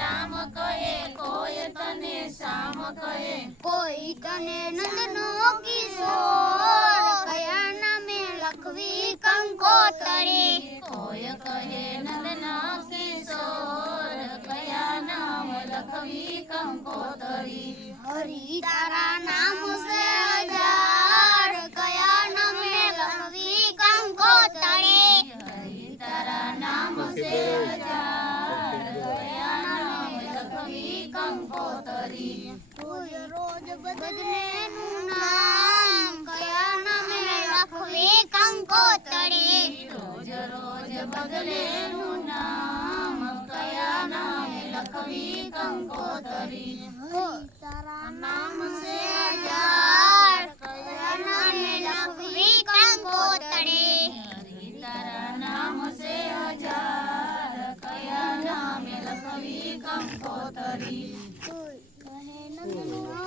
રામ કહે, કોઈ તને શ્યામ કહે, કોઈ તને નંદનો કિશોર, કયા નામે લખવી કંકોતરી. કોઈ કહે નંદના કિશોર, કયા નામ લખવી કંકોતરી. હરી તારા નામ સે હજાર, કયા નામે લખવી કંકોતરી. હરિ તારા નામ સે હજાર, કયા નામ લખવી કંકોતરી. રોજ રોજ બદલેનું નામ, કયા નામે લખવી કંકોતરી. રોજ રોજ બદલેનું નામ, કયા નામે લખવી કંકોતરી. તારા નામ સે હજાર, કયા નામે લખવી કંકોતરી. હરિ તારા નામ સે હજાર, કયા નામે લખવી કંકોતરી.